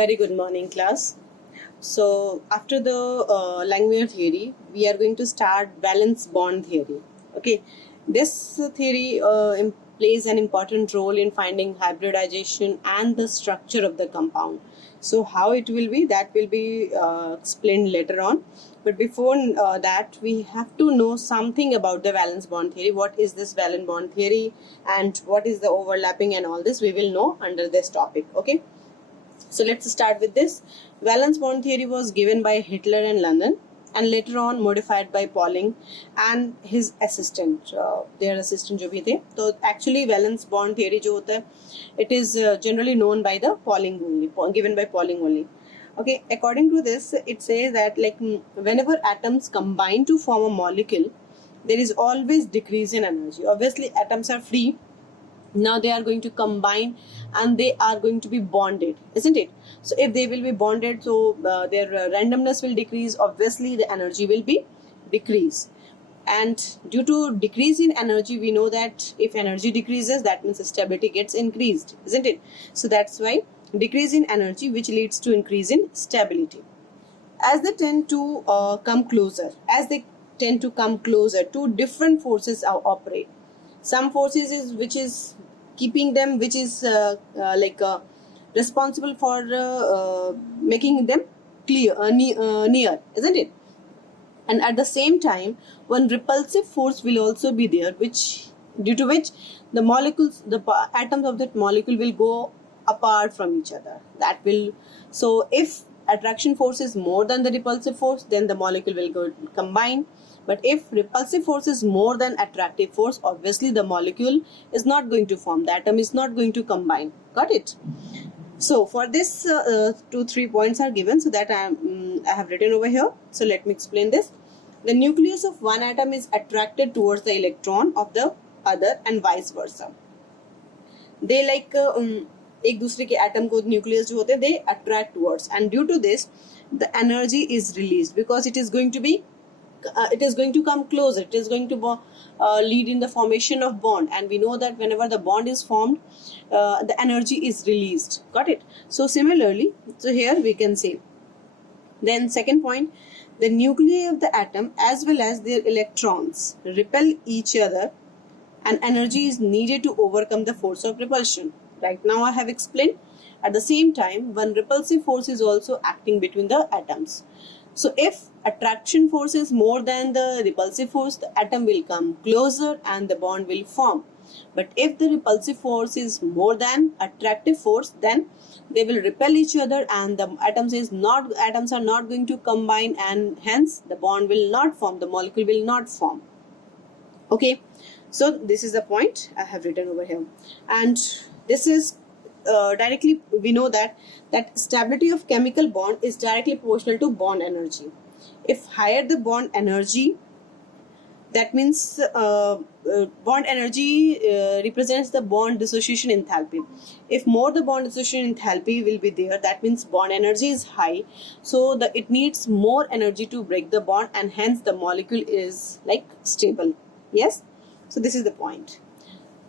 Very good morning, class. So, after the Langmuir theory, we are going to start valence bond theory. Okay, this theory plays an important role in finding hybridization and the structure of the compound. So, how it will be, that will be explained later on. But before that, we have to know something about the valence bond theory. What is this valence bond theory, and what is the overlapping, and all this we will know under this topic. Okay. So let's start with this. Valence bond theory was given by Hitler in London and later on modified by Pauling and his assistant, their assistant जो भी थे. तो actually valence bond theory जो होता है, it is generally known by the Pauling only, given by Pauling only. Okay, according to this, it says that whenever atoms combine to form a molecule, there is always decrease in energy. Obviously, atoms are free. Now they are going to combine and they are going to be bonded, isn't it? So if they will be bonded, so their randomness will decrease. Obviously the energy will be decrease, and due to decrease in energy, we know that if energy decreases, that means stability gets increased, isn't it? So that's why decrease in energy, which leads to increase in stability. As they tend to come closer, two different forces operate. Some forces is which is keeping them, which is responsible for making them near, isn't it? And at the same time, one repulsive force will also be there, due to which the atoms of that molecule will go apart from each other. So if attraction force is more than the repulsive force, then the molecule will go combine. But if repulsive force is more than attractive force, obviously the molecule is not going to form. The atom is not going to combine. Got it? So for this, 2-3 points are given, so that I have written over here. So let me explain this. The nucleus of one atom is attracted towards the electron of the other and vice versa. They एक दूसरे के atom को nucleus जो होते हैं, they attract towards, and due to this the energy is released because it is going to come closer. It is going to lead in the formation of bond, and we know that whenever the bond is formed, the energy is released. Got it? So similarly, so here we can say, then second point, the nuclei of the atom as well as their electrons repel each other, and energy is needed to overcome the force of repulsion. Right now I have explained. At the same time, one repulsive force is also acting between the atoms. So if attraction force is more than the repulsive force, the atom will come closer and the bond will form. But if the repulsive force is more than attractive force, then they will repel each other and the atoms are not going to combine, and hence the bond will not form, the molecule will not form. Okay, so this is the point I have written over here, and this is directly, we know that stability of chemical bond is directly proportional to bond energy. If higher the bond energy, that means bond energy represents the bond dissociation enthalpy. If more the bond dissociation enthalpy will be there, that means bond energy is high, so it needs more energy to break the bond, and hence the molecule is stable. Yes, so this is the point.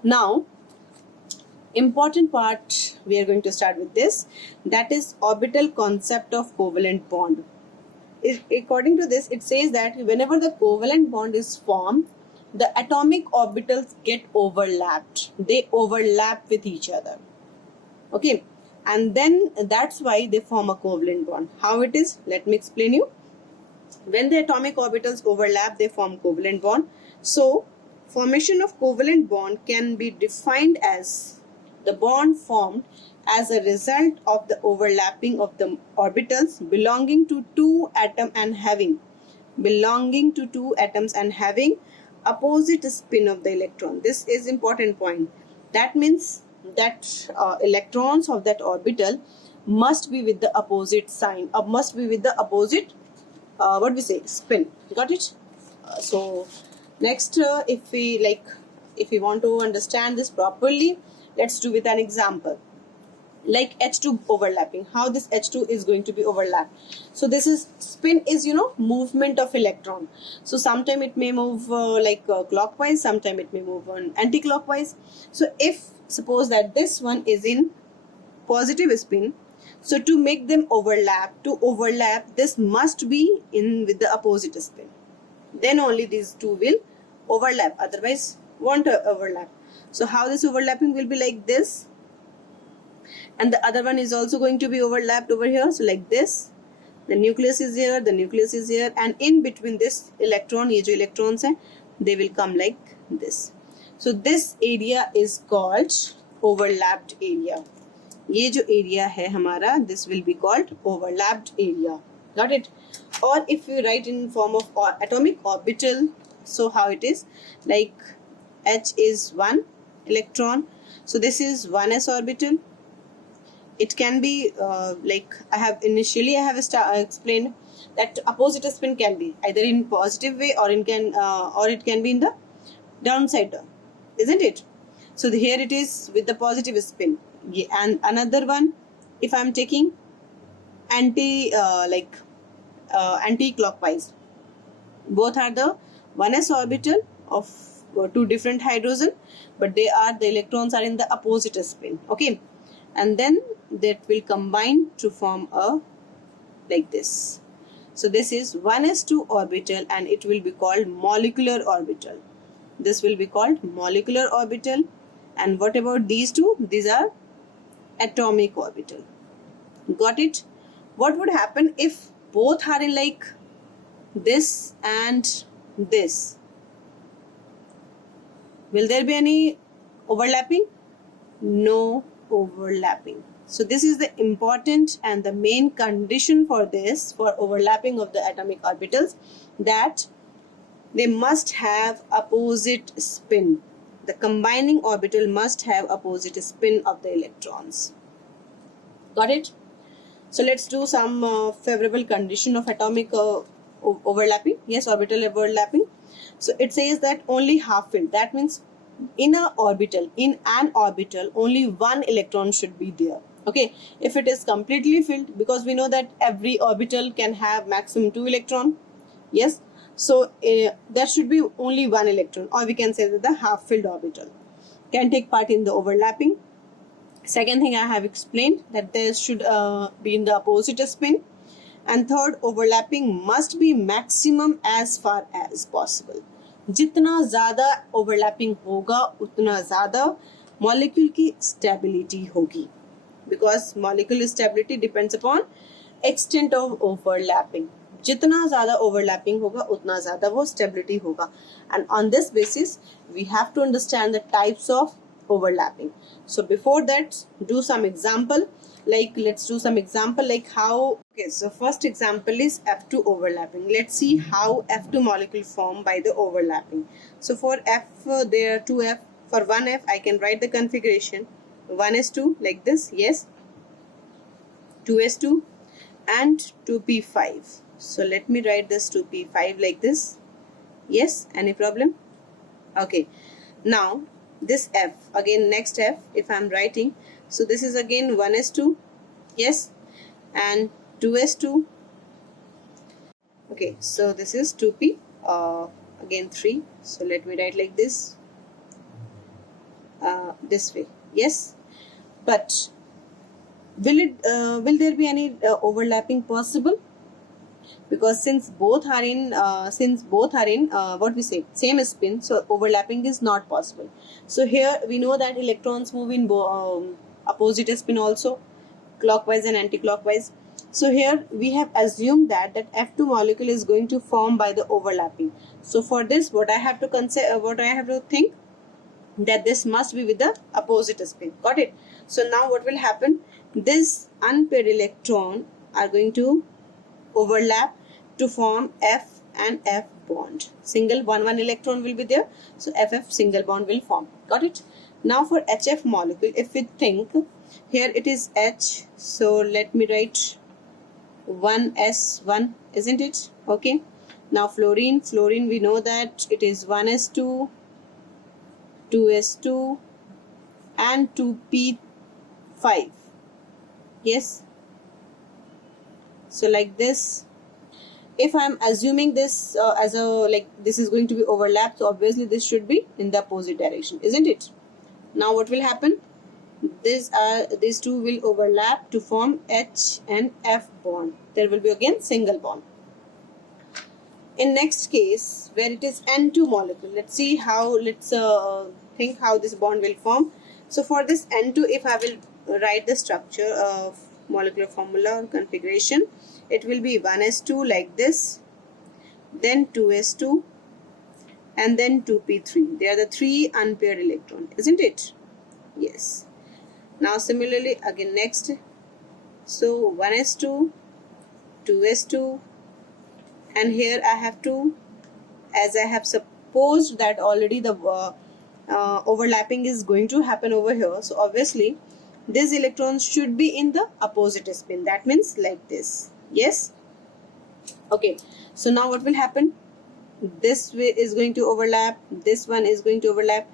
Now important part, we are going to start with this, that is orbital concept of covalent bond. According to this, it says that whenever the covalent bond is formed, the atomic orbitals get overlapped. They overlap with each other. Okay, and then that's why they form a covalent bond. How it is? Let me explain you. When the atomic orbitals overlap, they form covalent bond. So formation of covalent bond can be defined as the bond formed as a result of the overlapping of the orbitals belonging to two atoms and having opposite spin of the electron. This is important point. That means that electrons of that orbital must be with the opposite sign, or must be with the opposite spin. Got it? So next, if we want to understand this properly, let's do with an example, like H2 overlapping. How this H2 is going to be overlapped? So this is spin is movement of electron. So sometime it may move clockwise, sometime it may move on anti-clockwise. So if suppose that this one is in positive spin, So to make them overlap, this must be in with the opposite spin. Then only these two will overlap, otherwise won't overlap. So how this overlapping will be like this, and the other one is also going to be overlapped over here. So like this, the nucleus is here, the nucleus is here, and in between this electron, ये जो electrons हैं, they will come like this. So this area is called overlapped area. ये जो area है हमारा, this will be called overlapped area. Got it? Or if you write in form of atomic orbital, so how it is, like H is 1 electron, so this is 1s orbital. It can be like I have explained that opposite spin can be either in positive way or it can be in the downside, isn't it? So here it is with the positive spin. And another one, if I am taking anti-clockwise, both are the 1s orbital of two different hydrogen, but the electrons are in the opposite spin. Okay, and then that will combine to form a like this. So this is 1s2 orbital, and it will be called molecular orbital. This will be called molecular orbital. And what about these two? These are atomic orbital. Got it? What would happen if both are in like this and this? Will there be any overlapping? No overlapping. So this is the important and the main condition for this, for overlapping of the atomic orbitals, that they must have opposite spin. The combining orbital must have opposite spin of the electrons. Got it? So let's do some favorable condition of atomic overlapping. Yes, orbital overlapping. So it says that only half filled. That means in an orbital, only one electron should be there. Okay, if it is completely filled, because we know that every orbital can have maximum 2 electrons. Yes, so there should be only one electron, or we can say that the half filled orbital can take part in the overlapping. Second thing I have explained, that there should be in the opposite spin. And third, overlapping must be maximum as far as possible. जितना ज़्यादा overlapping होगा, उतना ज़्यादा molecule की stability होगी. Because molecule stability depends upon extent of overlapping. जितना ज़्यादा overlapping होगा, उतना ज़्यादा वो stability होगा. And on this basis, we have to understand the types of overlapping. So before that, do some example. Like let's do some example like how. Okay, so first example is F2 overlapping. Let's see how F2 molecule form by the overlapping. So for F, there are 2F. For 1F, I can write the configuration 1s2 like this. Yes, 2s2 and 2p5. So let me write this 2p5 like this. Yes, any problem? Okay, now this F, again next F, if I am writing, so this is again 1s2, yes, and 2s2. Okay, so this is 2p, again 3. So let me write like this, this way. Yes, but will there be any overlapping possible? Because since both are in what we say, same spin, so overlapping is not possible. So here we know that electrons move in opposite spin also, clockwise and anti-clockwise. So here we have assumed that F2 molecule is going to form by the overlapping. So for this, what I have to think, that this must be with the opposite spin. Got it? So now what will happen? This unpaired electron are going to overlap to form F and F bond. Single one electron will be there, so FF single bond will form. Got it? Now for HF molecule, if we think, here it is H, so let me write 1s1, isn't it? Okay, now fluorine we know that it is 1s2, 2s2 and 2p5. Yes, so like this. If I am assuming this as a, like this is going to be overlapped, so obviously this should be in the opposite direction, isn't it? Now what will happen? these two will overlap to form H and F bond. There will be again single bond. In next case, where it is N2 molecule, let's see how, think how this bond will form. So for this N2, if I will write the structure of molecular formula or configuration, it will be 1s2 like this, then 2s2, and then 2p3. They are the three unpaired electrons, isn't it? Yes. Now similarly again next, so 1s2, 2s2, and here I have to, as I have supposed that already the overlapping is going to happen over here, so obviously these electrons should be in the opposite spin. That means like this. Yes. Okay, so now what will happen? This way is going to overlap, this one is going to overlap,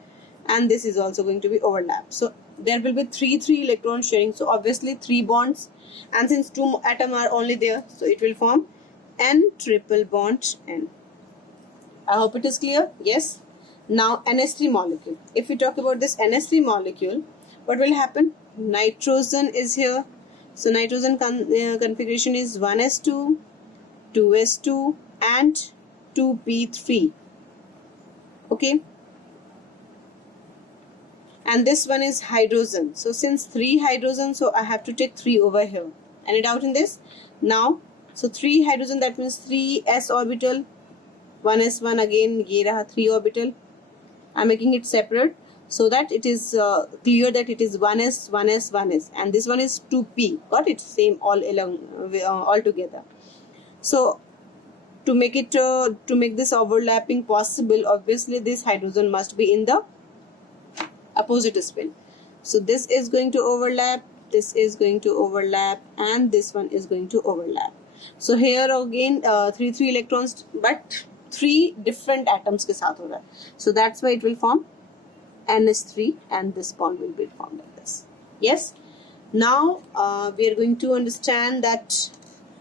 and this is also going to be overlap. So there will be three electrons sharing, so obviously 3 bonds, and since 2 atoms are only there, so it will form N triple bond N. I hope it is clear. Yes. Now NH3 molecule. If we talk about this NH3 molecule, what will happen? Nitrogen is here, so nitrogen configuration is 1s2, 2s2, and 2p3. Okay, and this one is hydrogen, so since 3 hydrogen, so I have to take 3 over here. Any doubt in this? Now, so 3 hydrogen, that means 3 s orbital, 1s1 again, ye raha 3 orbital. I'm making it separate so that it is clear that it is 1s, 1s, 1s, and this one is 2p. Got it? Same all along, all together. So to make it to make this overlapping possible, obviously this hydrogen must be in the opposite spin. So this is going to overlap, this is going to overlap, and this one is going to overlap. So here again 3 electrons, but 3 different atoms के साथ हो रहा है. So that's why it will form NH3, and this bond will be formed like this. Yes. Now we are going to understand that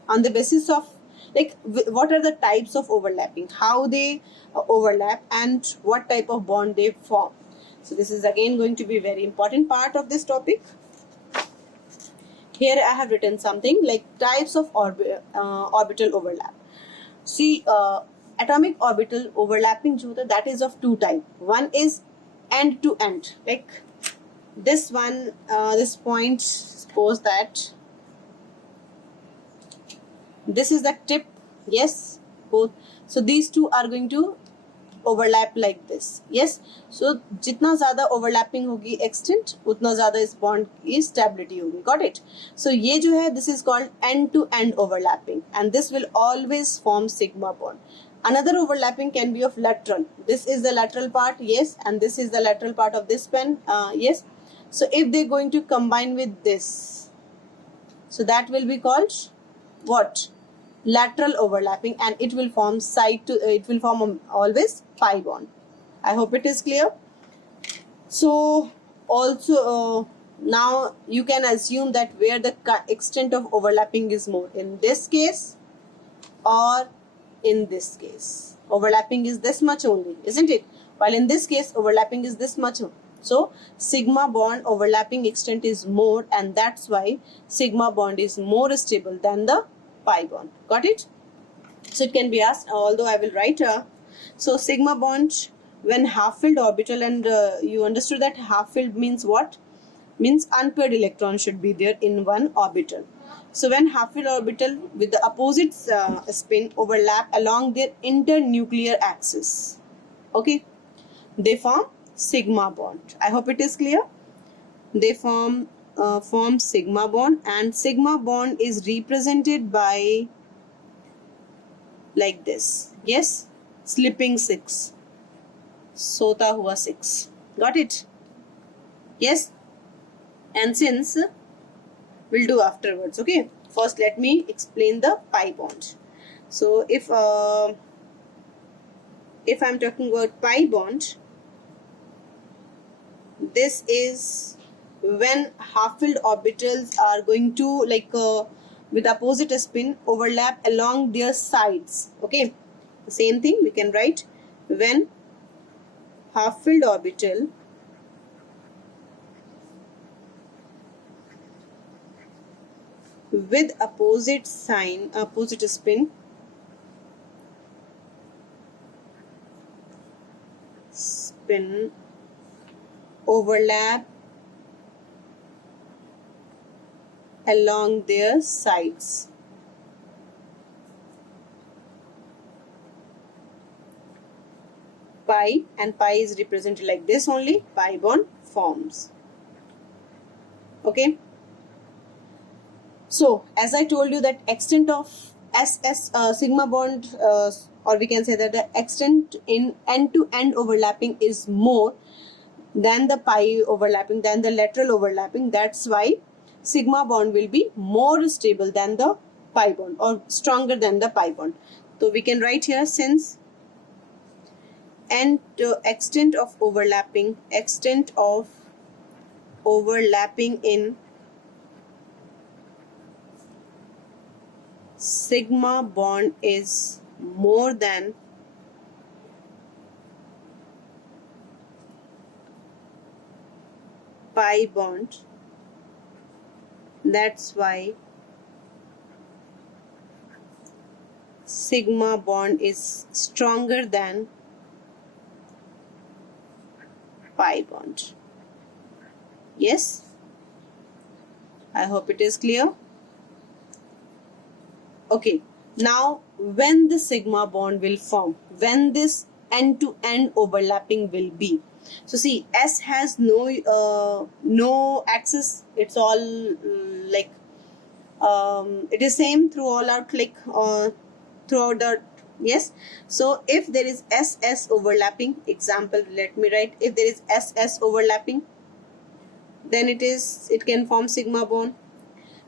on the basis of like what are the types of overlapping, how they overlap, and what type of bond they form. So this is again going to be very important part of this topic. Here I have written something like types of orbital overlap. See, atomic orbital overlapping जो होता है, that is of 2 types. One is end to end, like this one, this point, suppose that this is the tip. Yes, both. So these two are going to overlap like this. Yes. So जितना ज़्यादा overlapping होगी extent, उतना ज़्यादा इस bond की stability होगी. Got it? So ये जो है, this is called end to end overlapping, and this will always form sigma bond. Another overlapping can be of lateral. This is the lateral part, yes, and this is the lateral part of this pen, yes. So if they're going to combine with this, so that will be called what? Lateral overlapping, and it will form it will form always pi bond. I hope it is clear. So also now you can assume that where the extent of overlapping is more, in this case or in this case. Overlapping is this much only, isn't it? While in this case overlapping is this much. So sigma bond overlapping extent is more, and that's why sigma bond is more stable than the pi bond. Got it? So it can be asked, although I will write so sigma bond when half-filled orbital, and you understood that half-filled means what? Means unpaired electron should be there in one orbital. So when half-filled orbital with the opposite spin overlap along their internuclear axis, okay, they form sigma bond. I hope it is clear. They form sigma bond, and sigma bond is represented by like this. Yes, slipping 6, sota hua 6. Got it? Yes. And since we'll do afterwards, okay, first let me explain the pi bond. So if I'm talking about pi bond, this is when half-filled orbitals are going to like with opposite spin overlap along their sides. Okay, the same thing we can write when half-filled orbital with opposite sign, opposite spin, overlap along their sides. Pi, and pi is represented like this only, pi bond forms. Okay. So as I told you that extent of SS sigma bond, or we can say that the extent in end-to-end overlapping is more than the pi overlapping, than the lateral overlapping. That's why sigma bond will be more stable than the pi bond, or stronger than the pi bond. So we can write here, since extent of overlapping in sigma bond is more than pi bond, that's why sigma bond is stronger than pi bond. Yes, I hope it is clear. Okay, now when the sigma bond will form, when this end-to-end overlapping will be. So see, S has no axis. It's all like it is same throughout, like throughout the, yes. So if there is SS overlapping, example, let me write, if there is SS overlapping, then it can form sigma bond.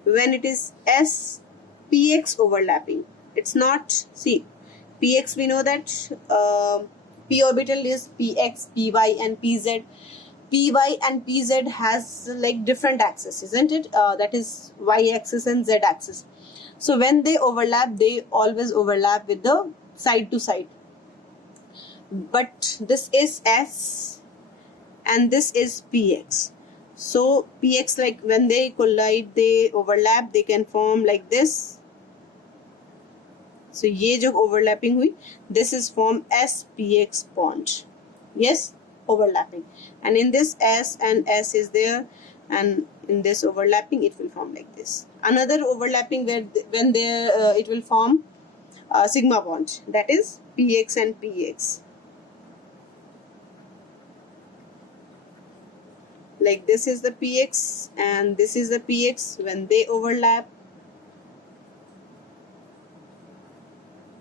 When it is SPX overlapping, it's not, see, PX, we know that p orbital is PX, PY and PZ. PY and PZ has like different axes, isn't it? That is Y axis and Z axis. So when they overlap, they always overlap with the side to side. But this is S and this is PX. So PX, like when they collide, they overlap, they can form like this. So ये जो overlapping हुई, this is form SPX bond. Yes, overlapping. And in this S and S is there, and in this overlapping it will form like this. Another overlapping where when there it will form sigma bond, that is PX and PX. Like this is the PX and this is the PX. When they overlap,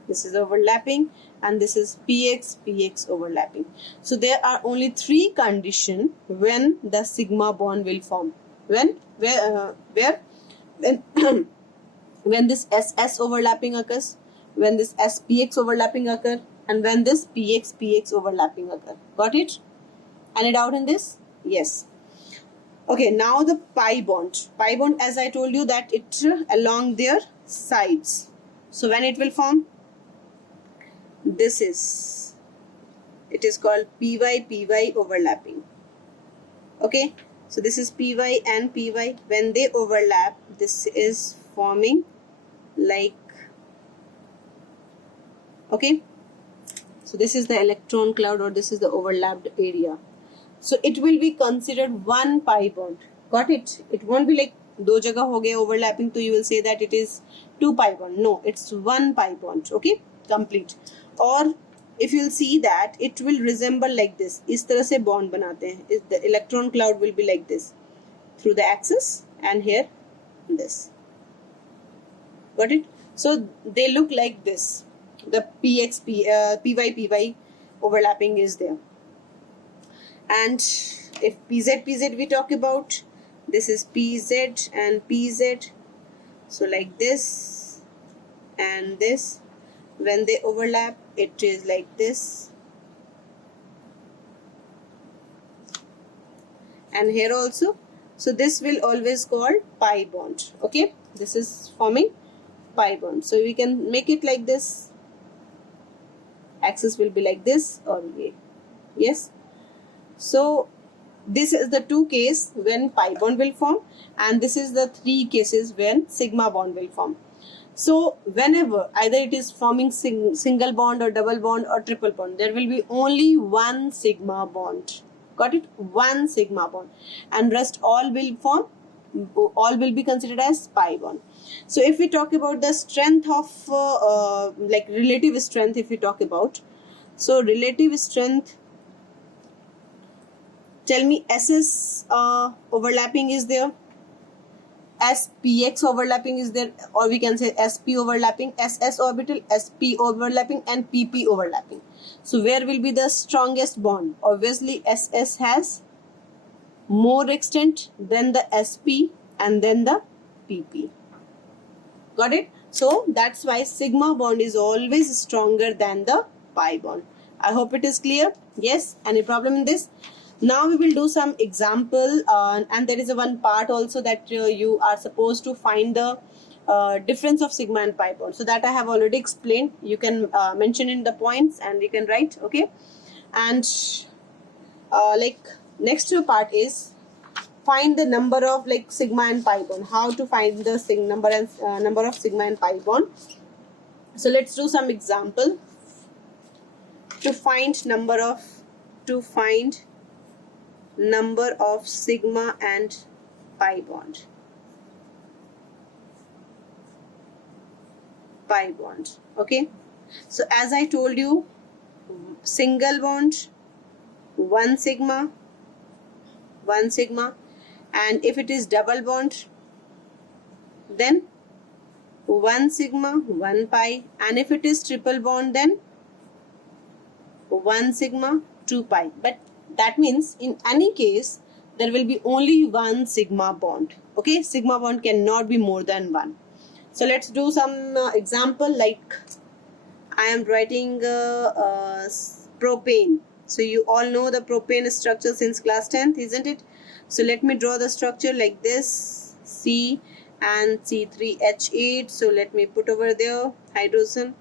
this is overlapping, and this is PX overlapping. So there are only three conditions when the sigma bond will form. When when this SS overlapping occurs, when this SPX overlapping occur, and when this PX overlapping occur. Got it? Any doubt in this? Yes. Okay, now the pi bond. Pi bond, as I told you, that it along their sides. So when it will form, this is, it is called PY overlapping. Okay, so this is PY and PY. When they overlap, this is forming like, okay, so this is the electron cloud, or this is the overlapped area. So it will be considered one pi bond. Got it? It won't be like दो जगह हो गए overlapping, so you will say that it is two pi bond. No, it's one pi bond. Okay, complete. Or if you'll see that it will resemble like this, इस तरह से bond बनाते हैं. The electron cloud will be like this through the axis, and here this. Got it? So they look like this. The PY overlapping is there. And if PZ we talk about, this is PZ and PZ. So like this and this. When they overlap, it is like this. And here also. So this will always called pi bond. Okay, this is forming pi bond. So we can make it like this. Axis will be like this or way. Yes. So this is the 2 case when pi bond will form, and this is the 3 cases when sigma bond will form. So whenever either it is forming single bond or double bond or triple bond, there will be only one sigma bond. Got it? One sigma bond, and rest all will form, all will be considered as pi bond. So if we talk about the strength of like relative strength, if we talk about, so relative strength, tell me SS overlapping is there, SPX overlapping is there, or we can say SP overlapping, SS orbital, SP overlapping, and PP overlapping. So where will be the strongest bond? Obviously SS has more extent than the SP and then the PP. Got it? So that's why sigma bond is always stronger than the pi bond. I hope it is clear. Yes? Any problem in this? Now we will do some example, and there is a one part also that you are supposed to find the difference of sigma and pi bond. So that I have already explained. You can mention in the points and we can write. Okay? And like next part is find the number of like sigma and pi bond. How to find the number of sigma and pi bond. So let's do some example to find number of sigma and pi bond. Okay, so as I told you, single bond, one sigma, and if it is double bond, then one sigma, one pi, and if it is triple bond, then one sigma, two pi. But that means in any case there will be only one sigma bond. Okay, sigma bond cannot be more than one. So let's do some example. Like I am writing propane. So you all know the propane structure since class 10th, isn't it? So let me draw the structure like this, C and C3H8. So let me put over there hydrogen.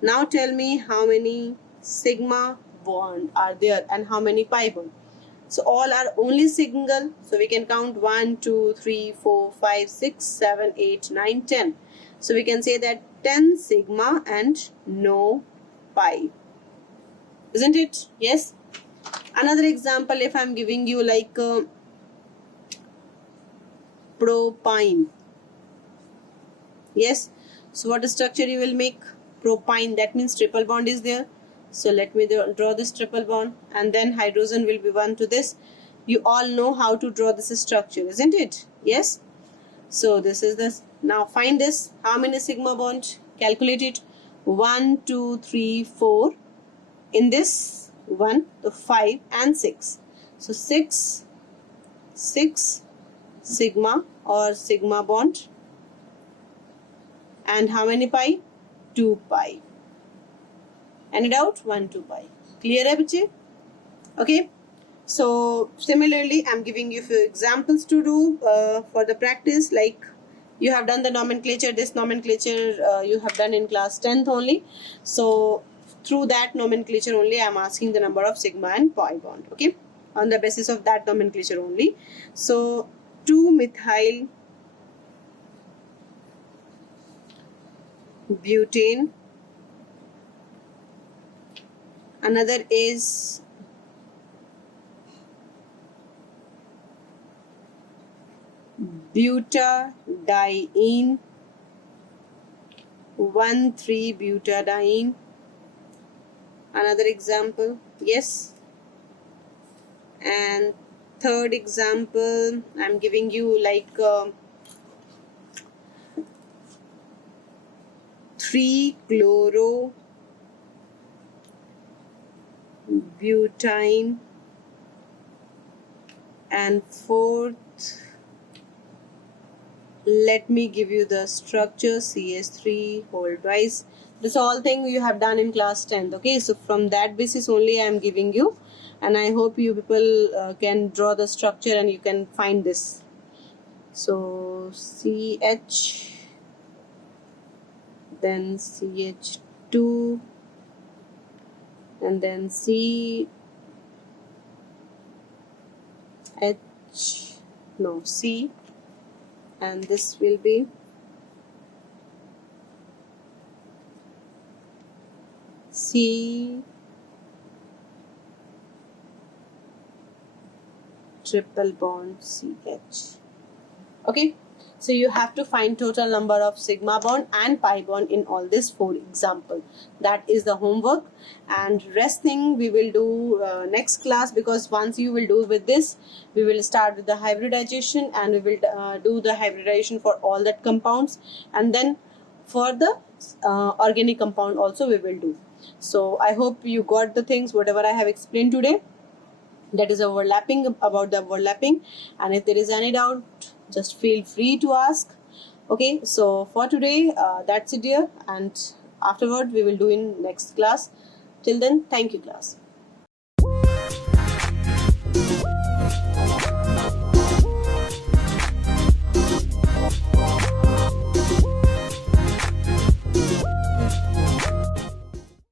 Now tell me how many sigma bond are there and how many pi bond. So all are only single, so we can count 1, 2, 3, 4, 5, 6, 7, 8, 9, 10. So we can say that 10 sigma and no pi, isn't it? Yes. Another example, if I'm giving you like propine. Yes. So what structure you will make? Propine. That means triple bond is there. So let me draw this triple bond, and then hydrogen will be one to this. You all know how to draw this structure, isn't it? Yes. So this is this. Now find this. How many sigma bond? Calculate it. 1, 2, 3, 4. In this 1, the 5 and 6. So 6 sigma or sigma bond. And how many pi? 2 pi. Any doubt? 1, 2 pi. Clear hai bache? Okay. So similarly, I'm giving you few examples to do for the practice. Like you have done the nomenclature. This nomenclature you have done in class 10th only. So through that nomenclature only, I'm asking the number of sigma and pi bond. Okay. On the basis of that nomenclature only. So 2-methyl butane. Another is butadiene, 1,3-butadiene. Another example, yes. And third example, I'm giving you like 3-chloro-butane, and fourth, let me give you the structure, CH3 whole twice. This all thing you have done in class 10th. Okay, so from that basis only I am giving you, and I hope you people can draw the structure and you can find this. So CH, then CH2, and then C, no, C, and this will be C triple bond CH. Okay, so you have to find total number of sigma bond and pi bond in all these 4 examples. That is the homework, and rest thing we will do next class, because once you will do with this, we will start with the hybridization, and we will do the hybridization for all that compounds, and then for the organic compound also we will do. So I hope you got the things whatever I have explained today. That is overlapping, about the overlapping, and if there is any doubt, just feel free to ask. Okay, so for today, that's it, dear, and afterward we will do in next class. Till then, thank you, class.